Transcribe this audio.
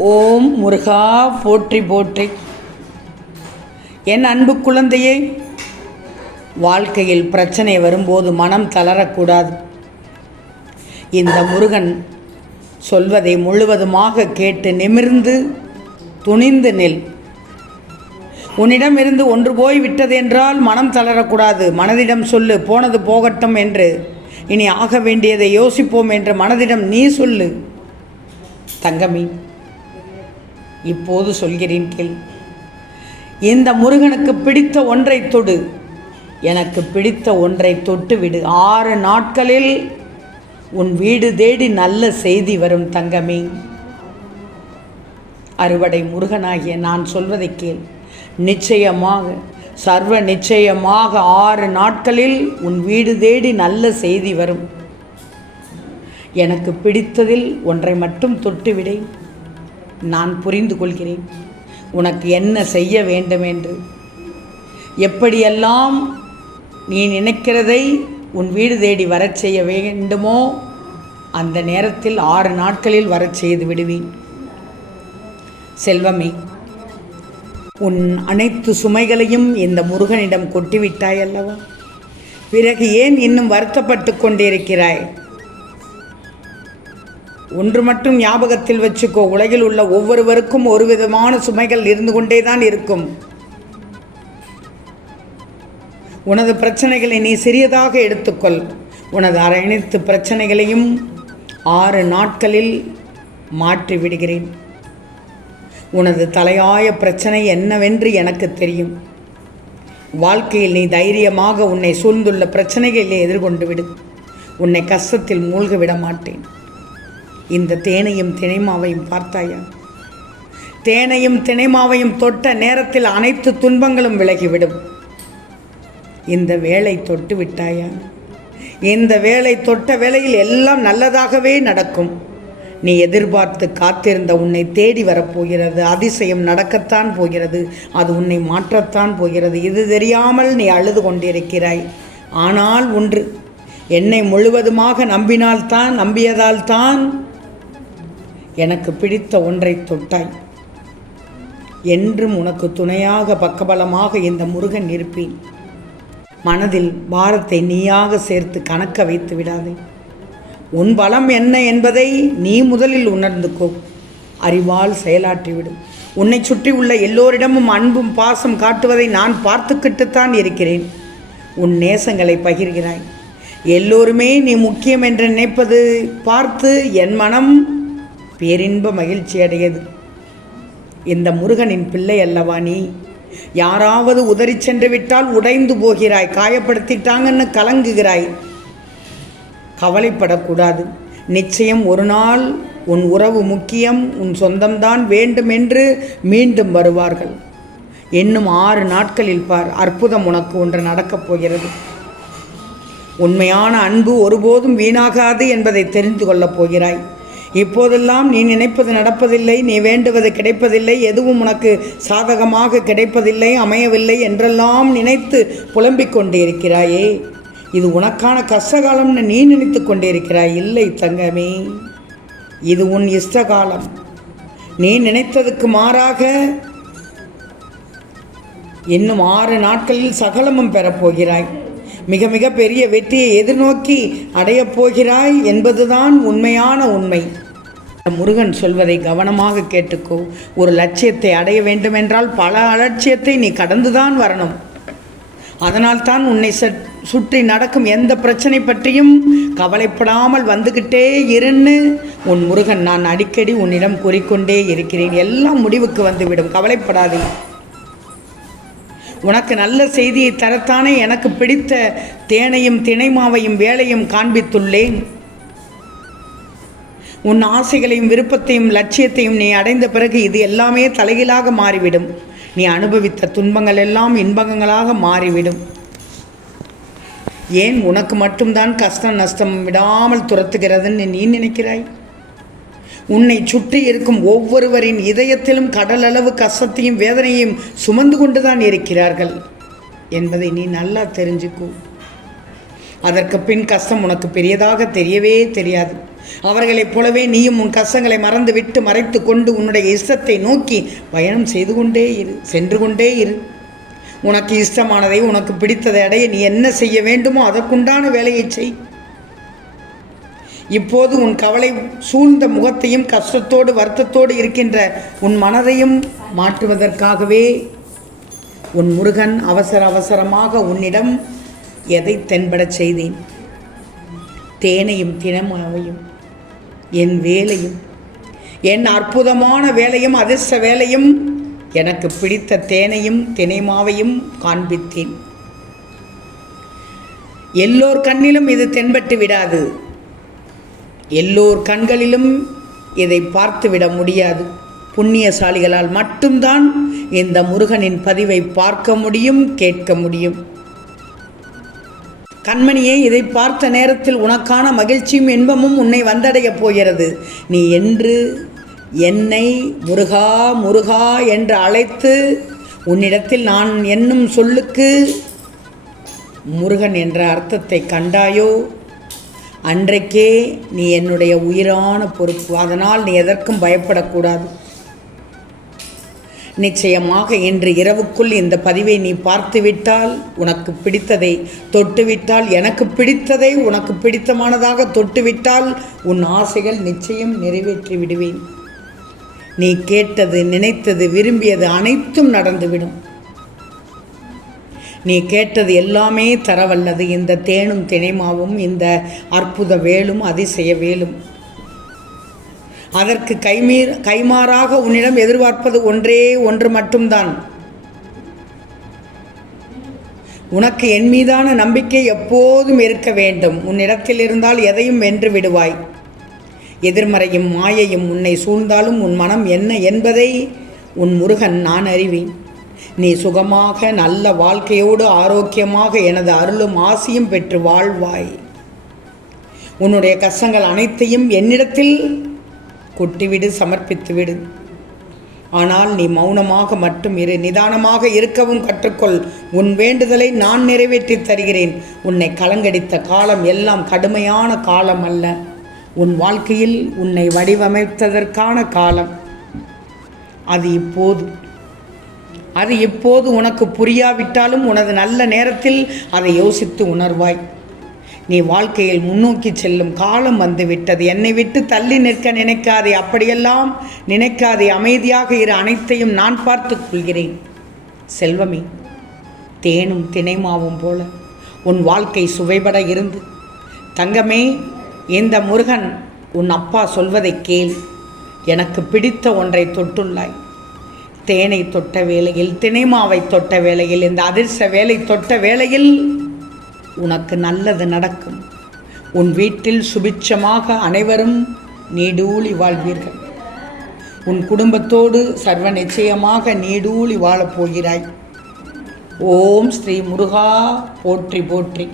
ஓம் முருகா போற்றி போற்றி. என் அன்பு குழந்தையே, வாழ்க்கையில் பிரச்சனை வரும்போது மனம் தளரக்கூடாது. இந்த முருகன் சொல்வதை முழுவதுமாக கேட்டு நிமிர்ந்து துணிந்து நில். உன்னிடமிருந்து ஒன்று போய் விட்டது என்றால் மனம் தளரக்கூடாது. மனதிடம் சொல்லு, போனது போகட்டும் என்று. இனி ஆக வேண்டியதை யோசிப்போம் என்று மனதிடம் நீ சொல்லு. தங்கமி, இப்போது சொல்கிறேன் கேள். இந்த முருகனுக்கு பிடித்த ஒன்றை தொடு. எனக்கு பிடித்த ஒன்றை தொட்டு விடு. 6 நாட்களில் உன் வீடு தேடி நல்ல செய்தி வரும் தங்கமே. அறுவடை முருகனாகிய நான் சொல்வதை கேள். நிச்சயமாக, சர்வ நிச்சயமாக 6 நாட்களில் உன் வீடு தேடி நல்ல செய்தி வரும். எனக்கு பிடித்ததில் ஒன்றை மட்டும் தொட்டுவிடை. நான் புரிந்து கொள்கிறேன் உனக்கு என்ன செய்ய வேண்டும் என்று. எப்படியெல்லாம் நீ நினைக்கிறதை உன் வீடு தேடி வரச் செய்ய வேண்டுமோ அந்த நேரத்தில் 6 நாட்களில் வரச் செய்து விடுவேன். செல்வமே, உன் அனைத்து சுமைகளையும் இந்த முருகனிடம் கொட்டிவிட்டாய் அல்லவா? பிறகு ஏன் இன்னும் வருத்தப்பட்டு கொண்டிருக்கிறாய்? ஒன்று மட்டும் ஞாபகத்தில் வச்சுக்கோ, உலகில் உள்ள ஒவ்வொருவருக்கும் ஒரு விதமான சுமைகள் இருந்து கொண்டே தான் இருக்கும். உனது பிரச்சனைகளை நீ சிறியதாக எடுத்துக்கொள். உனது அனைத்து பிரச்சனைகளையும் 6 நாட்களில் மாற்றி விடுகிறேன். உனது தலையாய பிரச்சனை என்னவென்று எனக்கு தெரியும். வாழ்க்கையில் நீ தைரியமாக உன்னை சூழ்ந்துள்ள பிரச்சனைகளை எதிர்கொண்டு விடு. உன்னை கஷ்டத்தில் மூழ்க விட மாட்டேன். இந்த தேனையும் தினைமாவையும் பார்த்தாயா? தேனையும் தினைமாவையும் தொட்ட நேரத்தில் அனைத்து துன்பங்களும் விலகிவிடும். இந்த வேளை தொட்டு விட்டாயா? இந்த வேளை தொட்ட வேளையில் எல்லாம் நல்லதாகவே நடக்கும். நீ எதிர்பார்த்து காத்திருந்த உன்னை தேடி வரப்போகிறது. அதிசயம் நடக்கத்தான் போகிறது. அது உன்னை மாற்றத்தான் போகிறது. இது தெரியாமல் நீ அழுது கொண்டிருக்கிறாய். ஆனால் ஒன்று, என்னை முழுவதுமாக நம்பியதால்தான் எனக்கு பிடித்த ஒன்றை தொட்டாய். என்றும் உனக்கு துணையாக பக்கபலமாக இந்த முருகன் இருப்பேன். மனதில் பாரத்தை நீயாக சேர்த்து கணக்க வைத்து விடாதே. உன் பலம் என்ன என்பதை நீ முதலில் உணர்ந்துக்கோ. அறிவால் செயலாற்றிவிடும். உன்னை சுற்றி உள்ள எல்லோரிடமும் அன்பும் பாசம் காட்டுவதை நான் பார்த்துக்கிட்டுத்தான் இருக்கிறேன். உன் நேசங்களை பகிர்கிறாய். எல்லோருமே நீ முக்கியம் என்று நினைப்பது பார்த்து என் மனம் பேரின்ப மகிழ்ச்சி அடையது. இந்த முருகனின் பிள்ளை அல்லவா நீ? யாராவது உதறி சென்று விட்டால் உடைந்து போகிறாய், காயப்படுத்திட்டாங்கன்னு கலங்குகிறாய். கவலைப்படக்கூடாது. நிச்சயம் ஒரு நாள் உன் உறவு முக்கியம், உன் சொந்தம்தான் வேண்டும் என்று மீண்டும் வருவார்கள். இன்னும் 6 நாட்களில் பார், அற்புதம் உனக்கு ஒன்று நடக்கப் போகிறது. உண்மையான அன்பு ஒருபோதும் வீணாகாது என்பதை தெரிந்து கொள்ளப் போகிறாய். இப்போதெல்லாம் நீ நினைப்பது நடப்பதில்லை, நீ வேண்டுவது கிடைப்பதில்லை, எதுவும் உனக்கு சாதகமாக கிடைப்பதில்லை, அமையவில்லை என்றெல்லாம் நினைத்து புலம்பிக் கொண்டிருக்கிறாயே. இது உனக்கான கஷ்டகாலம்னு நீ நினைத்து கொண்டிருக்கிறாய். இல்லை தங்கமே, இது உன் இஷ்டகாலம். நீ நினைத்ததுக்கு மாறாக இன்னும் 6 நாட்களில் சகலமும் பெறப்போகிறாய். மிக மிக பெரிய வெற்றியை எதிர்நோக்கி அடையப் போகிறாய் என்பதுதான் உண்மையான உண்மை. முருகன் சொல்வதை கவனமாக கேட்டுக்கோ. ஒரு லட்சியத்தை அடைய வேண்டுமென்றால் பல அலட்சியத்தை நீ கடந்துதான் வரணும். அதனால்தான் உன்னை சுற்றி நடக்கும் எந்த பிரச்சனை பற்றியும் கவலைப்படாமல் வந்துக்கிட்டே இருன்னு உன் முருகன் நான் அடிக்கடி உன்னிடம் கூறிக்கொண்டே இருக்கிறேன். எல்லாம் முடிவுக்கு வந்துவிடும், கவலைப்படாதே. உனக்கு நல்ல செய்தியை தரத்தானே எனக்கு பிடித்த தேனையும் தினைமாவையும் வேலையும் காண்பித்துள்ளேன். உன் ஆசைகளையும் விருப்பத்தையும் லட்சியத்தையும் நீ அடைந்த பிறகு இது எல்லாமே தலைகீழாக மாறிவிடும். நீ அனுபவித்த துன்பங்கள் எல்லாம் இன்பங்களாக மாறிவிடும். ஏன் உனக்கு மட்டும்தான் கஷ்டம் நஷ்டம் விடாமல் துரத்துகிறதுன்னு நீ நினைக்கிறாய்? உன்னை சுற்றி இருக்கும் ஒவ்வொருவரின் இதயத்திலும் கடலளவு கஷ்டத்தையும் வேதனையும் சுமந்து கொண்டுதான் இருக்கிறார்கள் என்பதை நீ நல்லா தெரிஞ்சுக்கோ. அதற்கு பின் கஷ்டம் உனக்கு பெரியதாக தெரியவே தெரியாது. அவர்களைப் போலவே நீயும் உன் கஷ்டங்களை மறந்து விட்டு மறைத்து கொண்டு உன்னுடைய இஷ்டத்தை நோக்கி பயணம் செய்து கொண்டே இரு, சென்று கொண்டே இரு. உனக்கு இஷ்டமானதை, உனக்கு பிடித்ததை அடைய நீ என்ன செய்ய வேண்டுமோ அதற்குண்டான வேலையை செய். இப்போது உன் கவலை சூழ்ந்த முகத்தையும் கஷ்டத்தோடு வருத்தத்தோடு இருக்கின்ற உன் மனதையும் மாற்றுவதற்காகவே உன் முருகன் அவசரமாக உன்னிடம் எதை தென்படச் செய்தேன்? தேனையும் தினமாவையும், என் வேலையும், என் அற்புதமான வேலையும் அதிர்ஷ்ட வேலையும், எனக்கு பிடித்த தேனையும் தினைமாவையும் காண்பித்தேன். எல்லோர் கண்ணிலும் இது தென்பட்டு விடாது, எல்லோர் கண்களிலும் இதை பார்த்துவிட முடியாது. புண்ணியசாலிகளால் மட்டும்தான் இந்த முருகனின் பதிவை பார்க்க முடியும், கேட்க முடியும். கண்மணியே, இதை பார்த்த நேரத்தில் உனக்கான மகிழ்ச்சியும் இன்பமும் உன்னை வந்தடையப் போகிறது. நீ என்று என்னை முருகா முருகா என்று அழைத்து உன்னிடத்தில் நான் என்னும் சொல்லுக்கு முருகன் என்ற அர்த்தத்தை கண்டாயோ, அன்றைக்கே நீ என்னுடைய உயிரான பொறுப்பு. அதனால் நீ எதற்கும் பயப்படக்கூடாது. நிச்சயமாக இன்று இரவுக்குள் இந்த பதிவை நீ பார்த்துவிட்டால், உனக்கு பிடித்ததை தொட்டுவிட்டால், எனக்கு பிடித்ததை உனக்கு பிடித்தமானதாக தொட்டுவிட்டால் உன் ஆசைகள் நிச்சயம் நிறைவேற்றி விடுவேன். நீ கேட்டது, நினைத்தது, விரும்பியது அனைத்தும் நடந்துவிடும். நீ கேட்டது எல்லாமே தரவல்லது இந்த தேனும் தினைமாவும், இந்த அற்புத வேலும் அதிசய வேலும். அதற்கு கைமாறாக உன்னிடம் எதிர்பார்ப்பது ஒன்றே ஒன்று மட்டும்தான். உனக்கு என் மீதான நம்பிக்கை எப்போதும் இருக்க வேண்டும். உன்னிடத்தில் இருந்தால் எதையும் வென்று விடுவாய். எதிர்மறையும் மாயையும் உன்னை சூழ்ந்தாலும் உன் மனம் என்ன என்பதை உன் முருகன் நான் அறிவேன். நீ சுகமாக நல்ல வாழ்க்கையோடு ஆரோக்கியமாக எனது அருளும் ஆசியும் பெற்று வாழ்வாய். உன்னுடைய கஷ்டங்கள் அனைத்தையும் என்னிடத்தில் கொட்டிவிடு, சமர்ப்பித்துவிடு. ஆனால் நீ மௌனமாக மட்டும் இரு, நிதானமாக இருக்கவும் கற்றுக்கொள். உன் வேண்டுதலை நான் நிறைவேற்றி தருகிறேன். உன்னை கலங்கடித்த காலம் எல்லாம் கடுமையான காலம் அல்ல, உன் வாழ்க்கையில் உன்னை வடிவமைத்ததற்கான காலம். அது இப்போது உனக்கு புரியாவிட்டாலும் உனது நல்ல நேரத்தில் அதை யோசித்து உணர்வாய். நீ வாழ்க்கையில் முன்னோக்கி செல்லும் காலம் வந்துவிட்டது. என்னை விட்டு தள்ளி நிற்க நினைக்காதே, அப்படியெல்லாம் நினைக்காதே. அமைதியாக இரு, அனைத்தையும் நான் பார்த்து கொள்கிறேன். செல்வமே, தேனும் தினைமாவும் போல உன் வாழ்க்கை சுவைபட இருந்து, தங்கமே, இந்த முருகன் உன் அப்பா சொல்வதை கேள். எனக்கு பிடித்த ஒன்றை தொட்டுள்ளாய். தேனை தொட்ட வேளையில், தினைமாவை தொட்ட வேளையில், இந்த அதிர்ஷ்ட வேலை தொட்ட வேளையில் உனக்கு நல்லது நடக்கும். உன் வீட்டில் சுபிட்சமாக அனைவரும் நீடூழி வாழ்வீர்கள். உன் குடும்பத்தோடு சர்வ நிச்சயமாக நீடூழி வாழப்போகிறாய். ஓம் ஸ்ரீ முருகா போற்றி போற்றி.